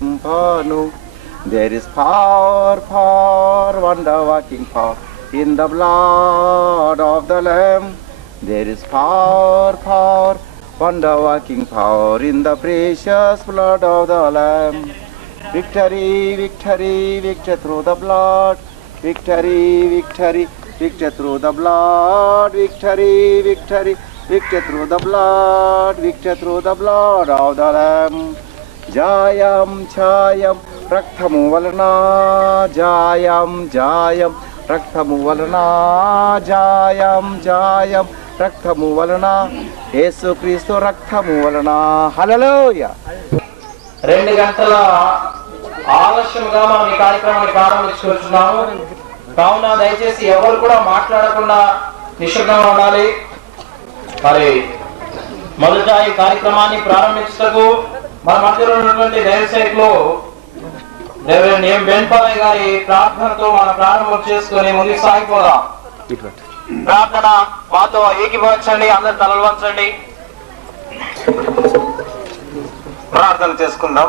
Panu. There is power, power, wonder-working power in the blood of the Lamb. There is power, power, wonder-working power in the precious blood of the Lamb. Victory, victory, victory through the blood. Victory, victory, victory through the blood. Victory, victory, victory through the blood. Victory through the blood of the Lamb. Jayam, Jayam, Raktamu Valana. Jayam, Jayam, Raktamu Valana. Jayam, Jayam, Raktamu Valana. Yesu Christo Raktamu Valana. Hallelujah. 2 గంటల ఆలస్యంగా మనం ఈ కార్యక్రమాన్ని ప్రారంభించుకుంటున్నాము. కావున దయచేసి ఎవరు కూడా మాట్లాడకుండా నిశ్శబ్దంగా ఉండాలి. మరి మొదట ఈ కార్యక్రమాన్ని ప్రారంభించటకు మన మధ్యలో ఉన్నటువంటి దైవసేవకులు రెవరెండ్ ఎం బెన్పాలయ్య గారి ప్రార్థనతో మనం ప్రారంభం చేసుకుని ముందుకు సాగిపోదాం. ప్రార్థన మాతో ఏకీభవించండి. అందరు తలలు వంచండి. ప్రార్థన చేసుకుందాం.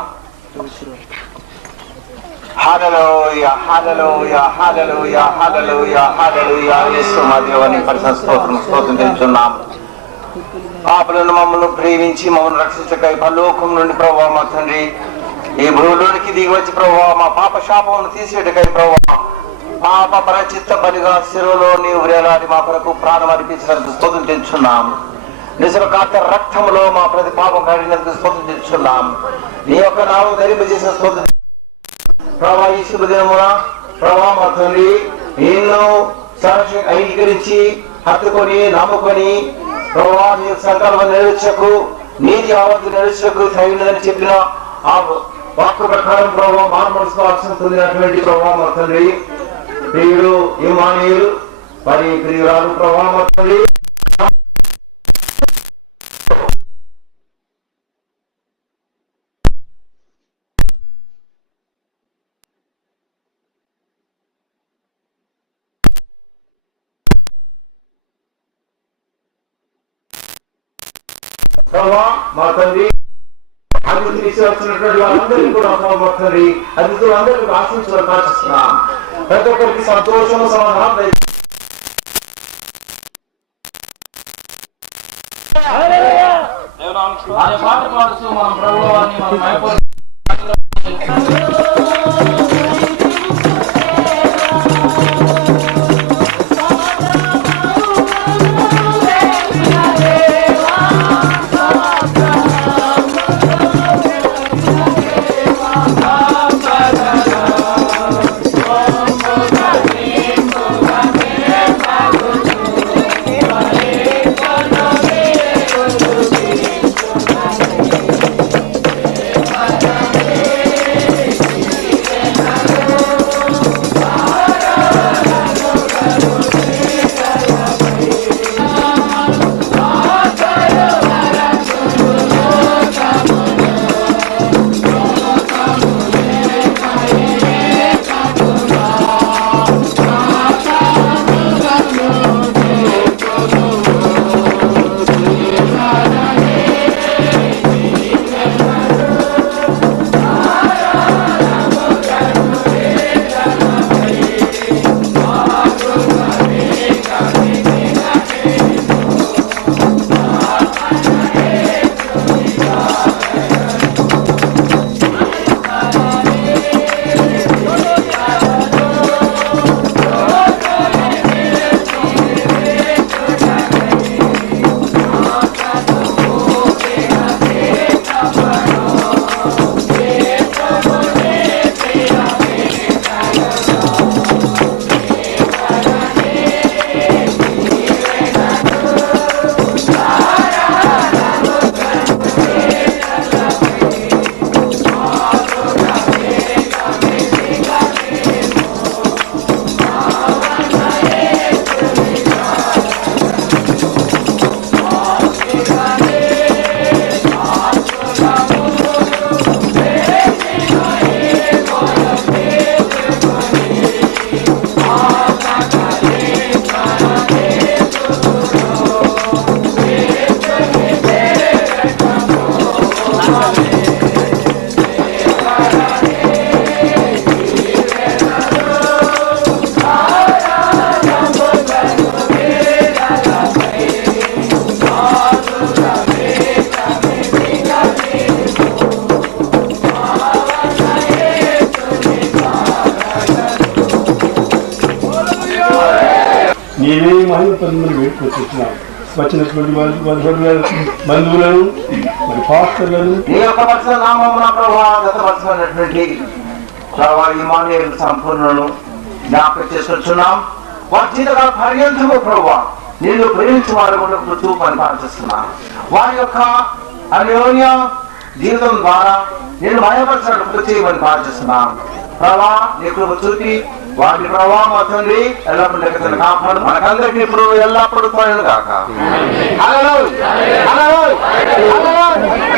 హల్లెలూయా, హల్లెలూయా, హల్లెలూయా, హల్లెలూయా, హల్లెలూయా. యేసు మా దేవాని పరిశుద్ధ స్తోత్రం తెలుస్తున్నాం. పాపలను మమ్మల్ని ప్రేమించి మమ్మల్ని రక్షించకై పరలోకం నుండి ప్రభువా మా తండ్రి ఈ భూమిలోనికి దిగి వచ్చి ప్రభువా మా పాప శాపమును తీసేటకై ప్రభువా పాప పరచిత్త బలిగా శిరువులో నీవు వేలాడి మా కొరకు ప్రాణం అర్పించినందుకు స్తోత్రం తెలుస్తున్నాం. నిజమ కాక రక్తములో మా ప్రతి పాపం కడిగినందుకు స్తోత్రం తెలుస్తున్నాం. నీ యొక్క నామం ధరింపజేసిన స్తోత్రం ప్రభా. ఈ శుభదినమున ప్రభా మా తండ్రి నిన్ను సాక్షి అంగీకరించి హత్తుకొని నమ్ముకొని ప్రభా నీ సంకల్పం నెరవేర్చకు నీతి ఆవద్దు నెరవేర్చకు తగినదని చెప్పిన ఆ వాక్కు ప్రకారం ప్రభావ మానమనసు వాక్యం పొందినటువంటి ప్రభావ మా తండ్రి ప్రియుడు ఇమానుయేలు మరి ప్రియురాలు ప్రభావ మా తండ్రి ప్రభావ మా తండ్రి అతిథి తీసుకొచ్చినటువంటి వాళ్ళందరికీ కూడా మా తండ్రి అతిథులందరికీ ఆశించాలని ఆశిస్తున్నాం. ప్రతి ఒక్కరికి సంతోషము సమాధానం పాట పాడుతూ మనం ప్రభువాన్ని మనం మనం వేడుకొచ్చున్నాం. వచ్చినటువంటి బంధువులను మరి పాస్టర్లను నీ యొక్క పరిశుద్ధ నామమున ప్రభువా గతపరచమైనటువంటి ప్రభువా ఇమ్మానుయేలు సంపూర్ణను జ్ఞాపకం చేసుకొచ్చున్నాం. వారి జీవితకాల పర్యంతము ప్రభువా నిన్ను ప్రేమించే వారు కూడా చూపని ప్రార్థిస్తున్నాను. వారి యొక్క అన్యోన్య జీవితం ద్వారా నేను భయపరిచినట్టు చేయమని ప్రార్థిస్తున్నాను. ప్రభా నీ కృప చూపి వాటి ప్రభావం అవుతుంది ఎల్లప్పుడూ కాపాడు. మనకందరికీ ఇప్పుడు ఎల్లప్పుడూ తోయను కాక. హల్లెలూయా హల్లెలూయా హల్లెలూయా.